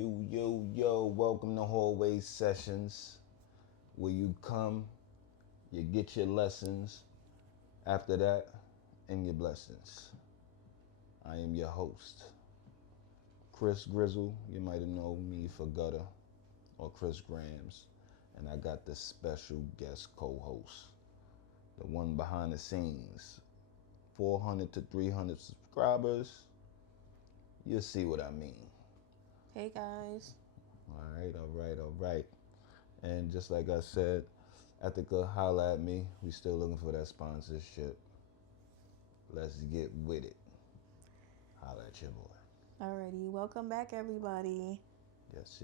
Yo, welcome to Hallway Sessions, where you come, you get your lessons, after that, and your blessings. I am your host, Chris Grizzle. You might have known me for Gutter or Chris Grams. And I got this special guest co-host, the one behind the scenes, 400 to 300 subscribers. You'll see what I mean. Hey guys. All right. And just like I said, Ethica, holla at me. We still looking for that sponsorship. Let's get with it. Holla at your boy. Alrighty, welcome back everybody. Yes,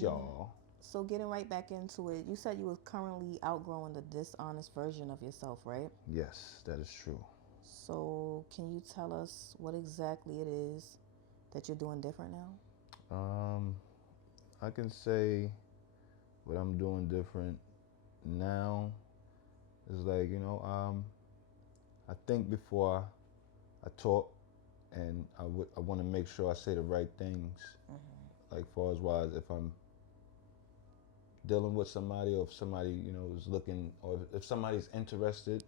y'all. So getting right back into it, you said you was currently outgrowing the dishonest version of yourself, right? Yes, that is true. So can you tell us what exactly it is that you're doing different now? I can say what I'm doing different now is like, I think before I talk, and I want to make sure I say the right things. Like far as wise, if I'm dealing with somebody, or if somebody is looking, or if somebody's interested,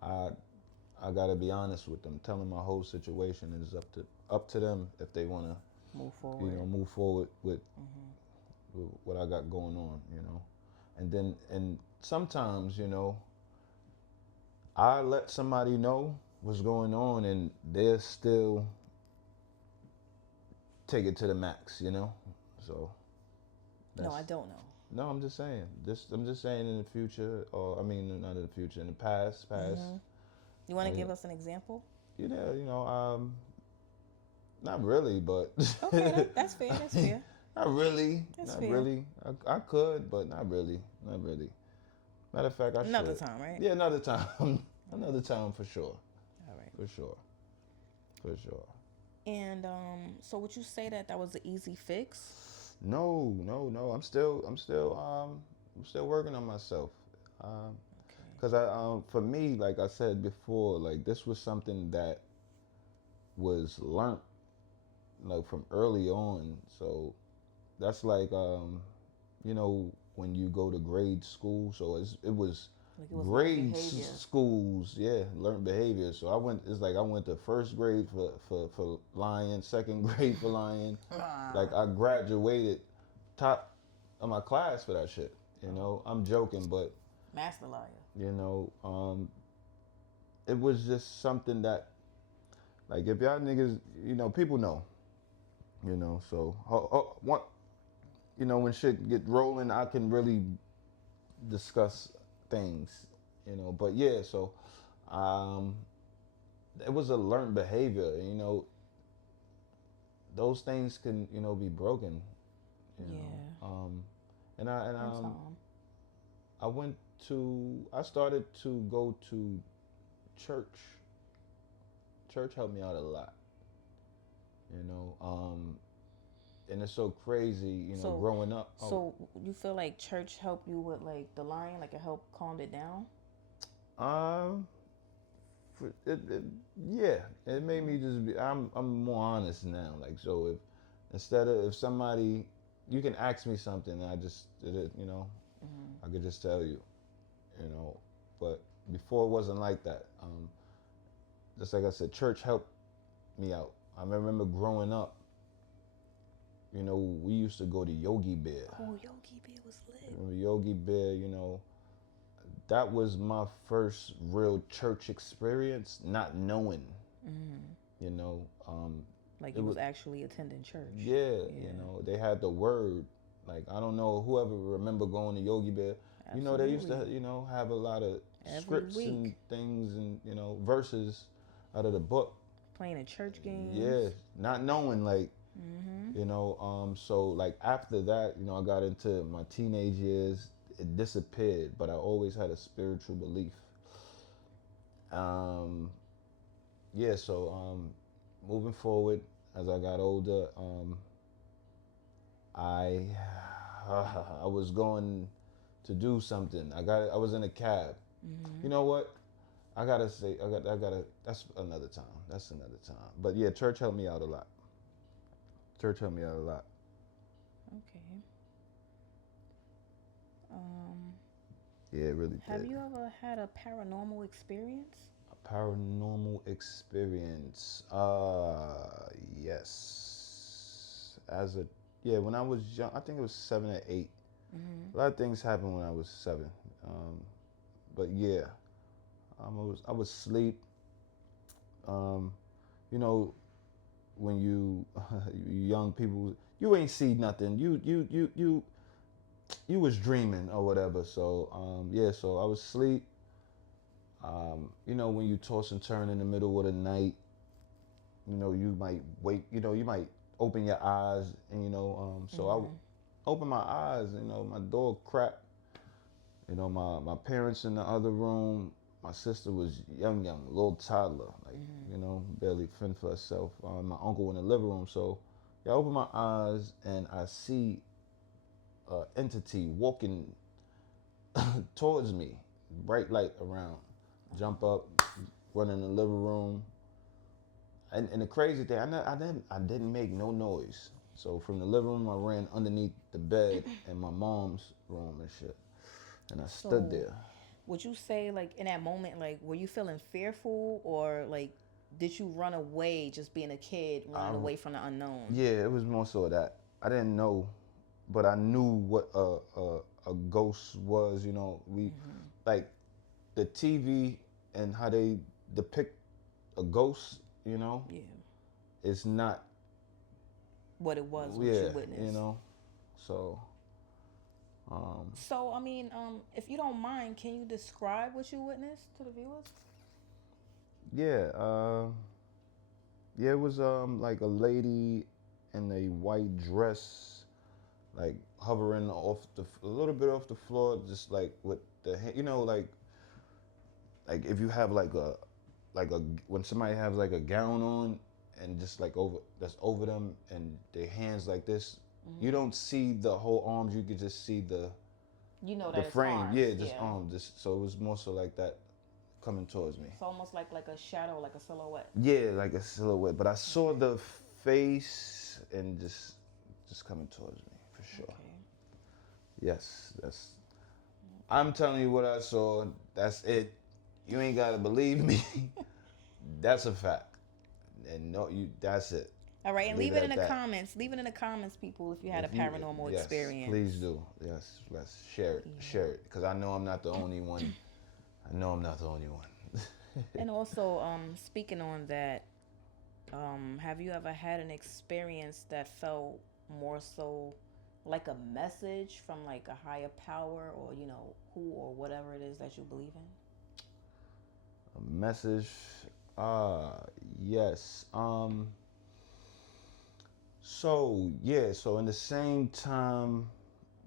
I gotta be honest with them, tell them my whole situation, and it's up to them if they want to move forward with what I got going on, and sometimes I let somebody know what's going on, and they're still take it to the max, So. No, I don't know. No, I'm just saying. I'm just saying in the future, or I mean, not in the future, in the past. You want to give us an example? Not really, but. Okay, that's fair. That's fair. Not really. That's not fair. really. I could, but not really. Not really. Matter of fact, I should. Another time, right? Yeah, another time. Another time for sure. All right. For sure. And so would you say that was an easy fix? No. I'm still working on myself. Because for me, like I said before, like this was something that was learned like from early on. So that's like when you go to grade school. So it was grade schools, learned behavior. So I went to first grade for lying, second grade for lying. Like I graduated top of my class for that shit. I'm joking, but master liar. It was just something that, like, if y'all niggas, people know, so when shit get rolling, I can really discuss things, but yeah, so it was a learned behavior, those things can, be broken, and I started to go to church. Church helped me out a lot, and it's so crazy, growing up. So you feel like church helped you with like the lying, like it helped calm it down? It made me just be. I'm more honest now. Like, so if somebody, you can ask me something, and I just did it. I could just tell you, But before it wasn't like that. Just like I said, church helped me out. I remember growing up. We used to go to Yogi Bear. Oh, Yogi Bear was lit. Remember Yogi Bear? That was my first real church experience, not knowing. Like you was actually attending church. Yeah, they had the word. Like, I don't know whoever remember going to Yogi Bear. Absolutely. They used to, have a lot of scripts and things and, verses out of the book. Playing a church game. Yeah, not knowing, like, so like after that, I got into my teenage years. It disappeared, but I always had a spiritual belief. So moving forward, as I got older, I was going to do something. I was in a cab. You know what? I gotta say, that's another time. But yeah, church helped me out a lot. Okay. Um, Yeah, it really have did. you ever had a paranormal experience? A paranormal experience. Yes. Yeah, when I was young, I think it was 7 or 8. Mm-hmm. A lot of things happened when I was 7. Um, but yeah, I was asleep. Um, you know, when you young people, you ain't see nothing. You was dreaming or whatever. So yeah, so I was asleep. When you toss and turn in the middle of the night, you might wake. You might open your eyes, and so Mm-hmm. I opened my eyes. My door cracked. My parents in the other room. My sister was young, little toddler, like Mm-hmm. barely fend for herself. My uncle in the living room. So, yeah, I open my eyes and I see an entity walking towards me, bright light around. Jump up, run in the living room, and the crazy thing, I didn't make no noise. So from the living room, I ran underneath the bed in my mom's room and shit, and I stood So, there. would you say, like, in that moment, like, were you feeling fearful, or like, did you run away just being a kid, I running away from the unknown? Yeah, it was more so that I didn't know, but I knew what a ghost was. We Mm-hmm. like the TV and how they depict a ghost. Yeah. It's not. What it was, what you Yeah, you witnessed. know. So, um, So, I mean, if you don't mind, can you describe what you witnessed to the viewers? yeah, yeah, it was like a lady in a white dress, like hovering a little bit off the floor, just like with the like if you have like a when somebody has like a gown on and just like over them and their hands like this, you Mm-hmm. don't see the whole arms. You could just see the You know the that it's frame. arms, Yeah, just yeah. arms. Just so it was more so like that coming towards me. It's almost like a shadow, like a silhouette. Yeah, like a silhouette. But I saw Okay. the face and just coming towards me for sure. Okay. Yes, that's. Okay. I'm telling you what I saw. That's it. You ain't gotta believe me. That's a fact. And no, you. That's it. All right, and Leave leave it it in at the that. comments. Leave it in the comments, people, if you had a If you, paranormal yes, experience. please do. Yes, let's share it. Share Yeah. it, because I know I'm not the only one. I know I'm not the only one. And also, speaking on that, have you ever had an experience that felt more so like a message from like a higher power, or who or whatever it is that you believe in? A message. Ah, yes. So yeah. So in the same time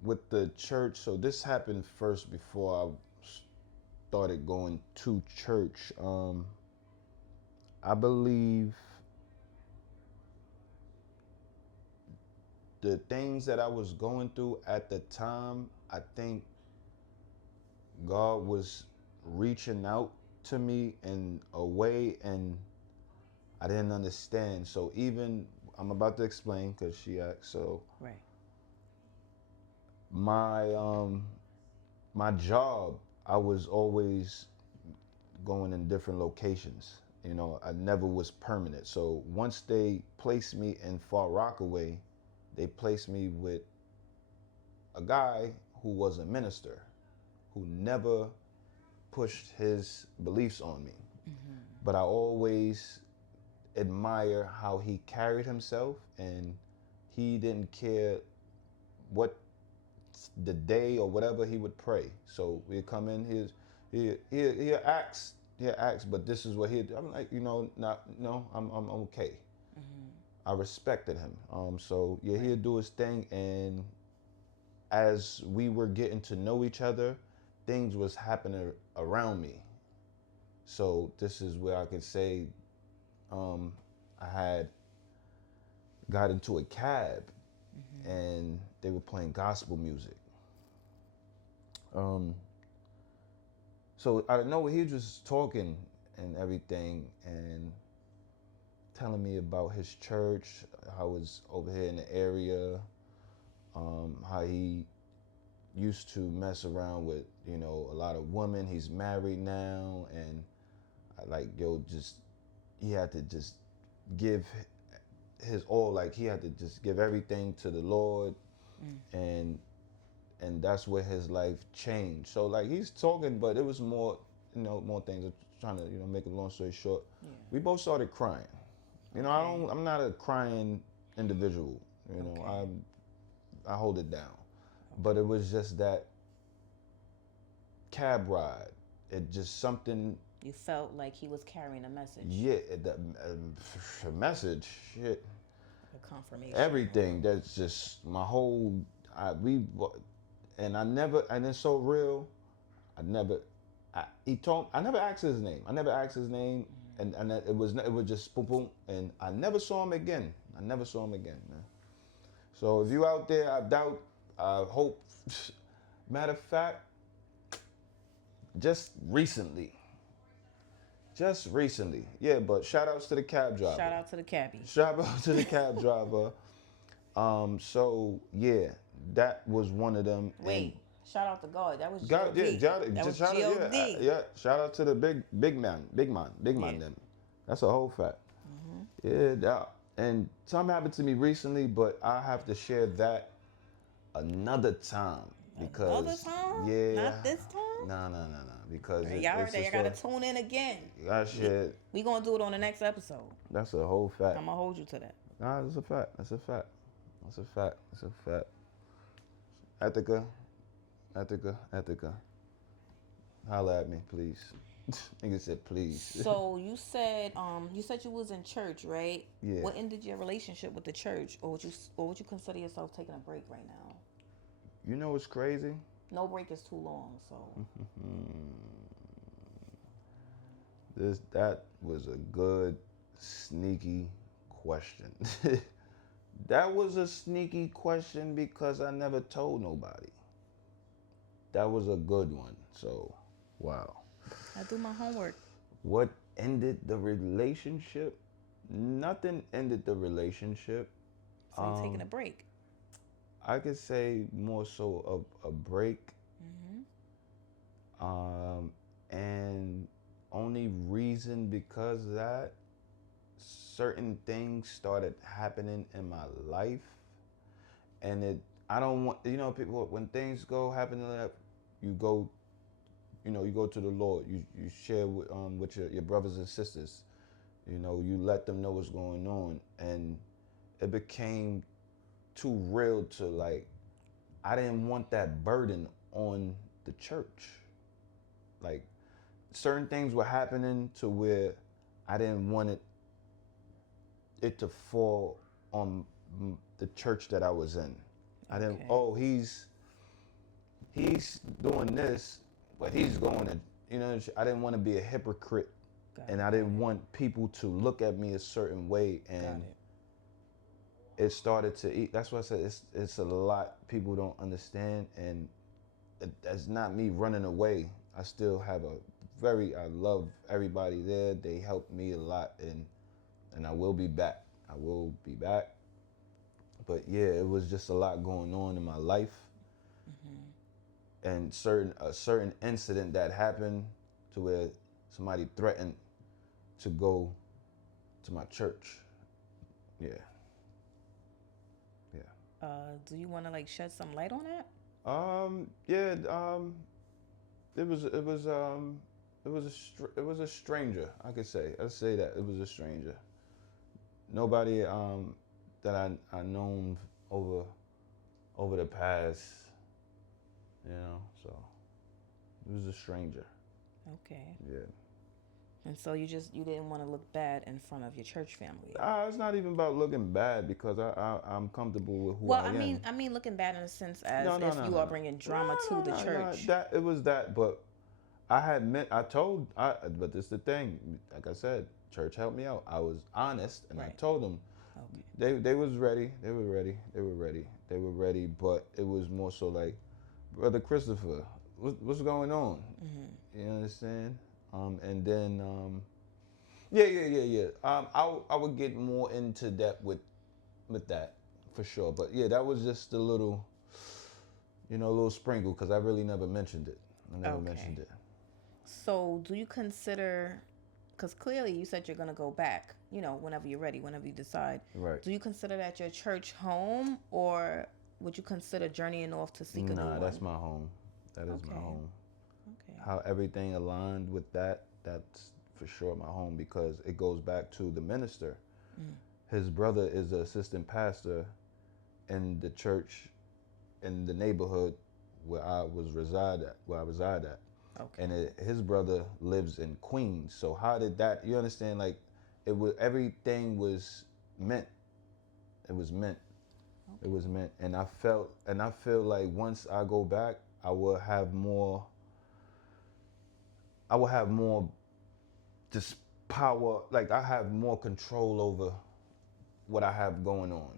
with the church. So this happened first before I started going to church. I believe the things that I was going through at the time, I think God was reaching out to me in a way, and I didn't understand. So even I'm about to explain because she asked. So Right. my my job, I was always going in different locations. I never was permanent. So once they placed me in Far Rockaway, they placed me with a guy who was a minister who never pushed his beliefs on me. Mm-hmm. But I always admire how he carried himself, and he didn't care what the day or whatever. He would pray. So we'd come in, he asked, but this is what he. I'm like, not no, I'm okay. Mm-hmm. I respected him. So yeah, Right. he'd do his thing, and as we were getting to know each other, things was happening around me. So this is where I could say, um, I had got into a cab, Mm-hmm. and they were playing gospel music. Um, so I don't know, he was just talking and everything, and telling me about his church, how it's over here in the area. how he used to mess around with, a lot of women. He's married now, and like, yo, just he had to just give his all. Like, he had to just give everything to the Lord, and that's where his life changed. So like, he's talking, but it was more, more things. I'm trying to, make a long story short. Yeah. We both started crying. I'm not a crying individual. Okay. I hold it down. But it was just that cab ride. It just something. You felt like he was carrying a message, Yeah, the message, shit, a confirmation. everything. That's just my whole. And I never, and it's so real. I never. I never asked his name. And it was just boom boom, and I never saw him again. Man. So if you out there, I doubt, I hope. Matter of fact, just recently. Yeah. But shout outs to the cab driver. Shout out to the cabbie. Shout out to the cab driver. So yeah, that was one of them. Wait, shout out to God. That was God, yeah, G.O.D. That was G.O.D. yeah. Shout out to the big man, Yeah. them. That's a whole fact. Yeah, and something happened to me recently, but I have to share that another time because Another time? yeah, Not this time? no, because Y'all heard that. just Y'all gotta tune in again. I share. We gonna do it on the next episode. That's a whole fact. I'm gonna hold you to that. Nah, that's a fact. Ethica. Holla at me, please. Nigga said please. So you said you was in church, right? Yeah. What ended your relationship with the church, or would you consider yourself taking a break right now? You know what's crazy? No break is too long, so. That was a good, sneaky question. That was a sneaky question because I never told nobody. That was a good one. So, wow. I do my homework. What ended the relationship? Nothing ended the relationship. So you're taking a break. I could say more so a break. And only reason because of that, certain things started happening in my life, and I don't want, people, when things happen in life, you go to the Lord, you share with your brothers and sisters, you let them know what's going on, and it became too real to, like, I didn't want that burden on the church. Like, certain things were happening to where I didn't want it to fall on the church that I was in. I didn't. Oh, he's doing this, but he's going to. I didn't want to be a hypocrite, and I didn't want people to look at me a certain way, and it started to eat. That's why I said it's a lot people don't understand, and that's not me running away. I still have I love everybody there. They helped me a lot, and I will be back. But yeah, it was just a lot going on in my life, and a certain incident that happened to where somebody threatened to go to my church. Yeah. Do you want to shed some light on that? Yeah. It was a stranger. I could say. I'd say that it was a stranger. Nobody that I known over the past, so it was a stranger. Okay. Yeah. And so you didn't want to look bad in front of your church family. It's not even about looking bad because I'm comfortable with who I am. Well, I mean looking bad in a sense as if you are bringing drama to the church. That it was that, but but this is the thing. Like I said, church helped me out. I was honest, and I told them. Okay. They was ready. They were ready, but it was more so like, Brother Christopher, what's going on? Mm-hmm. You understand? And then, yeah. I would get more into depth with that for sure. But yeah, that was just a little, a little sprinkle because I really never mentioned it. I never Okay. mentioned it. So, do you consider, because clearly you said you're going to go back, whenever you're ready, whenever you decide. Right. Do you consider that your church home, or would you consider journeying off to seek a new Nah, that's one? my home. That is my Okay. home. Okay. How everything aligned with that, that's for sure my home because it goes back to the minister. Mm. His brother is the assistant pastor in the church in the neighborhood where I reside at. Okay. And his brother lives in Queens. So how did that? You understand? Like, it was everything was meant. It was meant. It Okay. was meant. And I feel like once I go back, I will have more. I will have more just power. Like I have more control over what I have going on.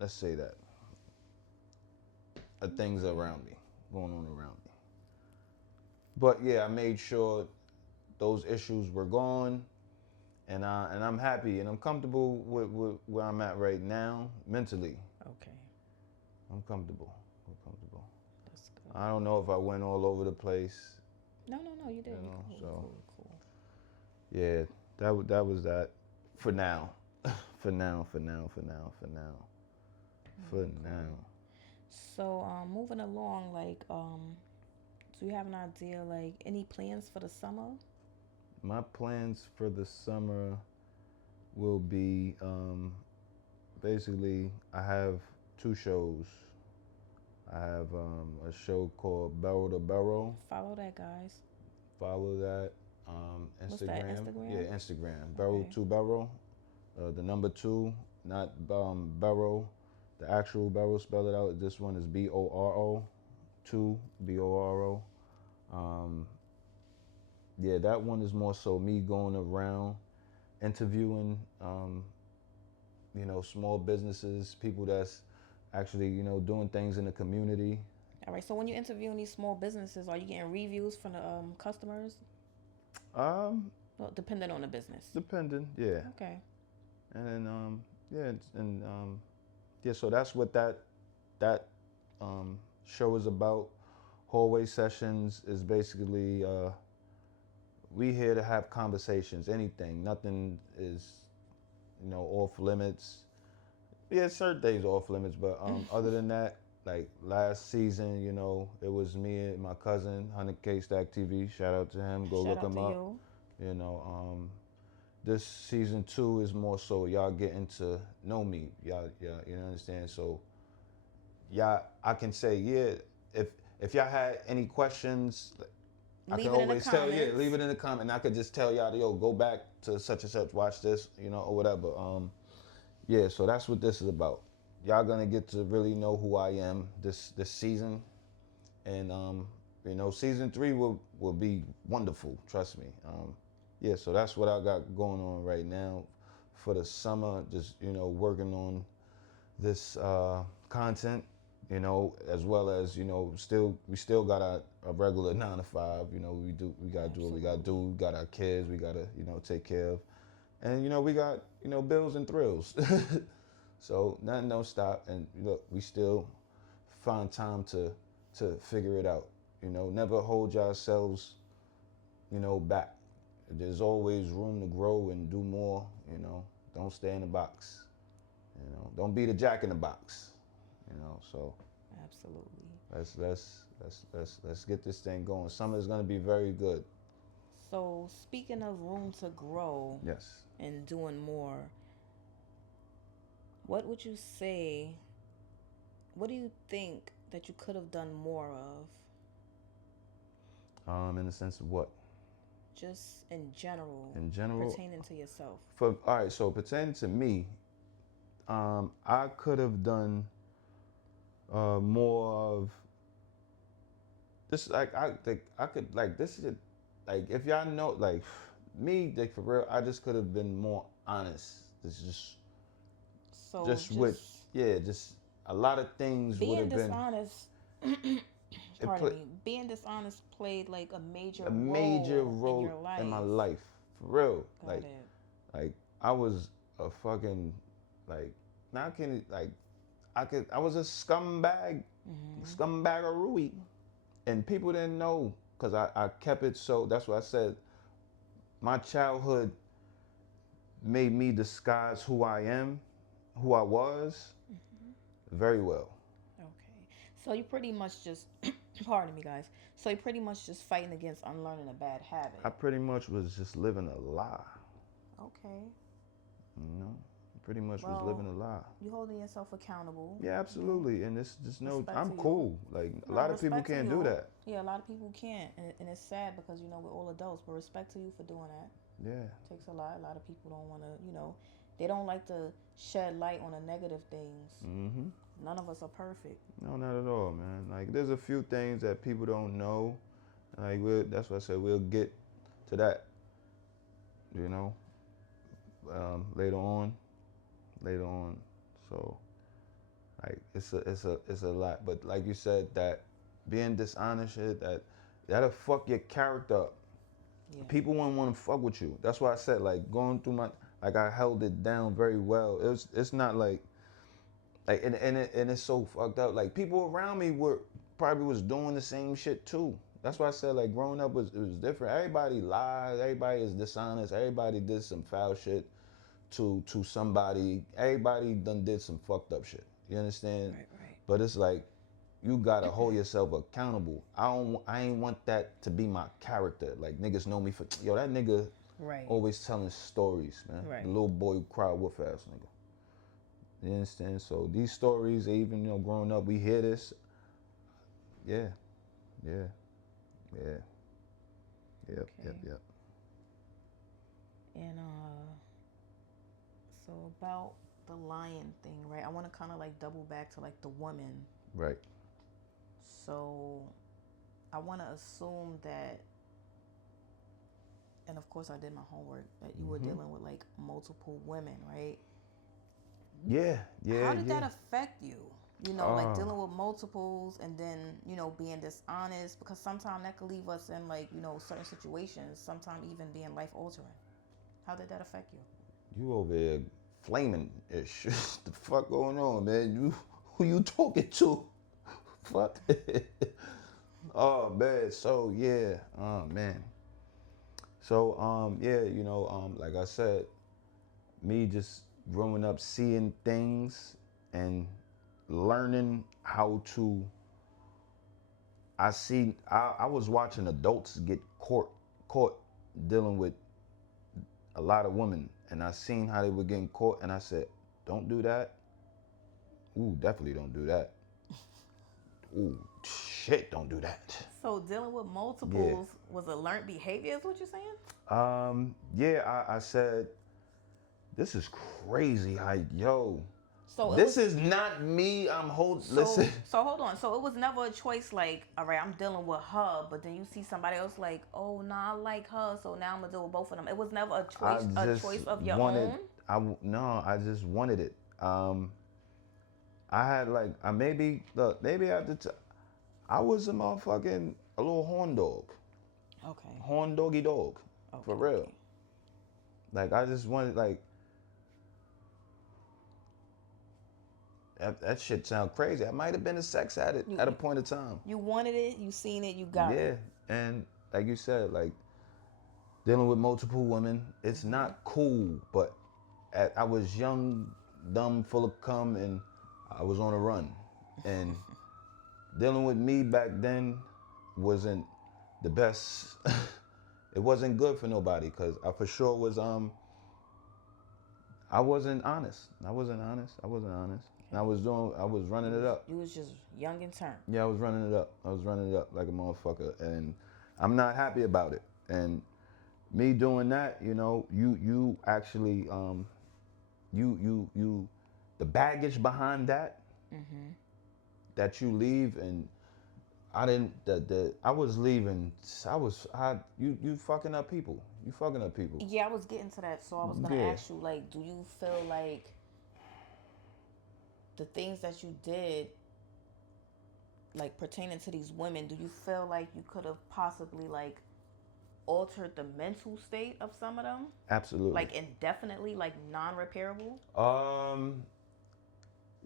Let's say that. Things around me, going on around me. But yeah, I made sure those issues were gone, and I'm happy and I'm comfortable with where I'm at right now mentally. Okay. I'm comfortable. I'm comfortable. That's good. I don't know if I went all over the place, No, no, no, you you did. You know. cool. You So cool. You cool. yeah, that was that for now. For now. For now. For now. For now. For now. Cool. So, moving along, like, do you have an idea, like, any plans for the summer? My plans for the summer will be basically I have two shows. I have a show called Barrel to Barrel. Follow that, guys. Follow that. What's that? Instagram. Instagram? Yeah, Instagram. Barrel Okay. to Barrel. The number two, not Barrel. The actual Barrel, spell it out. This one is BORO. Two, BORO. Um, yeah, that one is more so me going around interviewing, small businesses, people that's actually, doing things in the community. All right. So, when you're interviewing these small businesses, are you getting reviews from the customers? Um, Well, depending on the business. Depending, yeah. Okay. And then, yeah, and yeah. So that's what that show is about. Hallway sessions is basically we here to have conversations. Anything, nothing is off limits. Yeah, certain things off limits, but other than that, like last season, it was me and my cousin, 100K Stack TV. Shout out to him. Go Shout look out him to up. you. You know, this season 2 is more so y'all getting to know me. Y'all, you understand? So, y'all, I can say, yeah, if y'all had any questions, I can Leave it in the always tell, yeah, comments. leave it in the comment. And I could just tell y'all, yo, go back to such and such, watch this, or whatever. Yeah, so that's what this is about. Y'all gonna get to really know who I am this season, and season 3 will be wonderful. Trust me. Yeah, so that's what I got going on right now for the summer. Just working on this content, as well as we still got a regular 9 to 5. We gotta do what we gotta do. Absolutely. We got our kids. We gotta take care of, and we got bills and thrills. So nothing don't stop, and look, we still find time to figure it out. Never hold yourselves back. There's always room to grow and do more. Don't stay in the box. Don't be the jack in the box. So Absolutely. let's get this thing going. Summer is gonna be very good. So, speaking of room to grow Yes. and doing more, what would you say? What do you think that you could have done more of? In the sense of what? Just in general, In general, pertaining to yourself. all right. So pertaining to me, I could have done more of this. Like I think I could like this is like if y'all know like me like for real, I just could have been more honest. This is So, just with just yeah, just a lot of things would being have been dishonest, it pardon put me, being dishonest played like a major a major role in role your in my life. life for real. Got it. Like I was a fucking like now can like I was a scumbag, scumbaggerooey, and people didn't know because I kept it so. That's what I said. My childhood made me disguise who I am, who I was, very well. Okay. So you pretty much just, pardon me, guys. So you pretty much just fighting against unlearning a bad habit. I pretty much was just living a lie, Okay. you know. Pretty much was living Well, a lie. you holding yourself accountable. Yeah, You know, absolutely. And it's just no, respect I'm to you. cool. Like a No, lot of people respect to can't do you. that. Yeah, a lot of people can't, and it's sad because we're all adults. But respect to you for doing that. Yeah. Takes a lot. A lot of people don't want to, they don't like to shed light on the negative things. Mm-hmm. None of us are perfect. No, not at all, man. Like there's a few things that people don't know. Like that's what I said. We'll get to that. You know, later on, later on. So like it's a lot. But like you said, that being dishonest shit, that'll fuck your character up. Yeah. People won't want to fuck with you. That's why I said like going through my like I held it down very well. It's not like and it's so fucked up. Like people around me were probably was doing the same shit too. That's why I said like growing up was it was different. Everybody lies. Everybody is dishonest. Everybody did some foul shit to somebody. Everybody done did some fucked up shit. You understand? Right, right. But it's like you gotta hold yourself accountable. I ain't want that to be my character. Like niggas know me for yo that nigga Right. always telling stories, man. Right. The little boy who cried wolf ass nigga. You understand? So these stories, even growing up, we hear this. Yeah, yeah, yeah, yep, Okay. yep. And so about the lion thing, right? I want to kind of like double back to like the woman. Right. So I want to assume that, and of course I did my homework, that you were dealing with like multiple women, right? Yeah, yeah, How did yeah. that affect you? Like dealing with multiples and then, being dishonest, because sometimes that could leave us in like, certain situations, sometimes even being life altering. How did that affect you? You over there flaming ish. The fuck going on, man? You who you talking to? Fuck. Oh man. So yeah. Oh man. So yeah. Like I said, me just growing up seeing things and learning how to I was watching adults get caught dealing with a lot of women and I seen how they were getting caught and I said, don't do that. Ooh, definitely don't do that. Ooh, shit, don't do that. So dealing with multiples was a learned behavior, is what you're saying? Yeah, I said, this is crazy. So it This was is not me. so Listen. so hold on. So it was never a choice like, all right, I'm dealing with her, but then you see somebody else like, oh nah, I like her, so now I'm gonna deal with both of them. It was never a I choice just of your wanted. own. No, I just wanted it. I had like I maybe look maybe at the I was a little horn dog, Okay. horn doggy dog, Okay. for real. Okay. Like I just wanted like that shit sound crazy. I might have been a sex addict You at a point of time. you wanted it, you seen it, you got Yeah, it. and like you said, like dealing with multiple women, it's not cool. But I was young, dumb, full of cum, and I was on a run. And dealing with me back then wasn't the best. It wasn't good for nobody because I for sure was I wasn't honest. I wasn't honest. And I was running it up. You was just young and turned. Yeah, I was running it up. I was running it up like a motherfucker, and I'm not happy about it. And me doing that, you actually you the baggage behind that that you leave and I didn't the I was leaving you fucking up people. You fucking up people. Yeah, I was getting to that, so I was gonna Yeah. ask you, like, do you feel like the things that you did, like pertaining to these women, do you feel like you could have possibly like altered the mental state of some of them? Absolutely. Like indefinitely, like non repairable? Um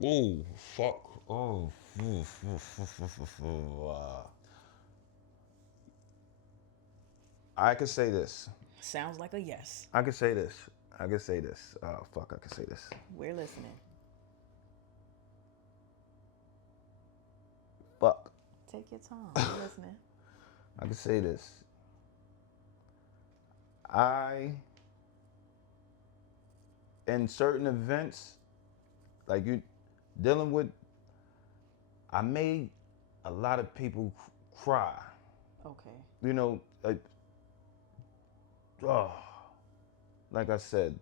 Oh, fuck. Oh. I could say this. Sounds like a yes. I could say this. I could say this. Fuck, I could say this. We're listening. Fuck. Take your time. We're listening. I could say this. I, in certain events, like you dealing with, I made a lot of people cry. Okay. You know, oh, like I said,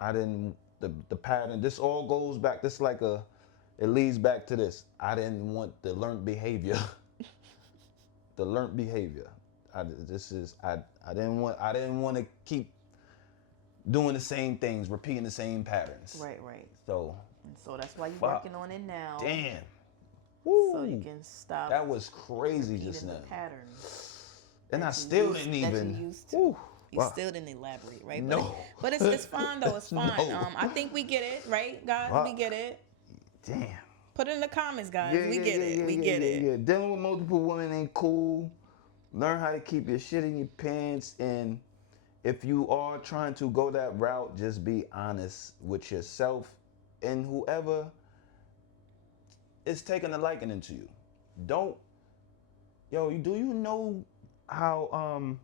I didn't, the pattern, this all goes back, it leads back to this. I didn't want the learned behavior. The learned behavior. I didn't want to keep doing the same things, repeating the same patterns. Right, right. So. And so that's why you're fuck. working on it now. Damn. Woo. So you can stop. That was crazy just now. The patterns. And I still didn't even. You used to. You still didn't elaborate, right? No. But it's fine though. It's fine. No. I think we get it, right, guys? We get it. Damn. Put it in the comments, guys. We get it. We get it. Yeah. Dealing with multiple women ain't cool. Learn how to keep your shit in your pants, and if you are trying to go that route, just be honest with yourself and whoever is taking a liking to you. Do you know how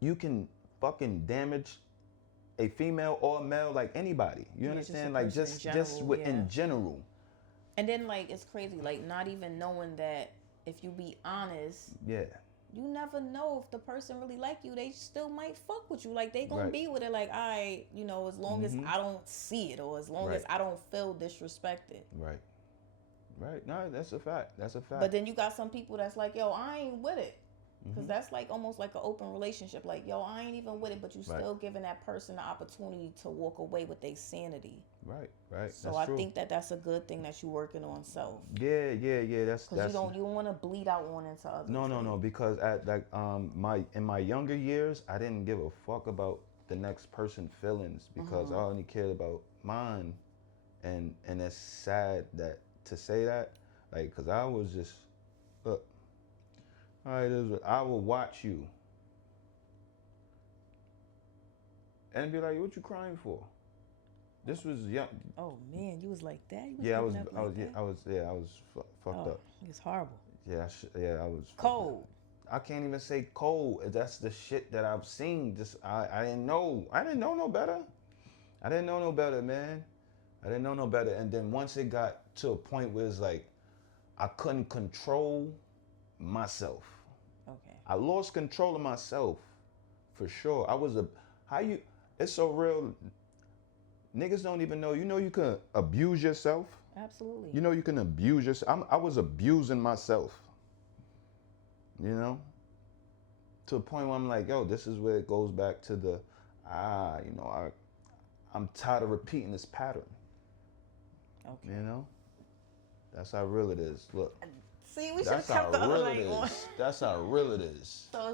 you can fucking damage a female or a male, like anybody? You understand? Like just in general. And then like it's crazy, like not even knowing that if you be honest, yeah, you never know if the person really like you. They still might fuck with you. Like they gonna be with it. Like as long as I don't see it, or as long as I don't feel disrespected. Right. No, that's a fact. But then you got some people that's like, yo, I ain't with it. Because that's like almost like an open relationship. Like, yo, I ain't even with it, but you still giving that person the opportunity to walk away with their sanity. Right. So I think that's a good thing that you're working on self. Yeah. Because you don't want to bleed out on into others. No. Because at in my younger years, I didn't give a fuck about the next person's feelings because I only cared about mine, and it's sad that to say that, like, because I was just look. All right, I will watch you and be like, "What you crying for?" This was young. Oh man, you was like that. I was fucked up. It's horrible. Yeah, I was cold. I can't even say cold. That's the shit that I've seen. I didn't know. I didn't know no better. I didn't know no better, man. I didn't know no better. And then once it got to a point where it's like I couldn't control myself. Okay. I lost control of myself, for sure. It's so real. Niggas don't even know. You know you can abuse yourself? Absolutely. You know you can abuse yourself. I was abusing myself. You know? To a point where I'm like, yo, this is where it goes back to the, I'm tired of repeating this pattern. Okay. You know? That's how real it is. Look. See, we should have kept the That's how real it is. So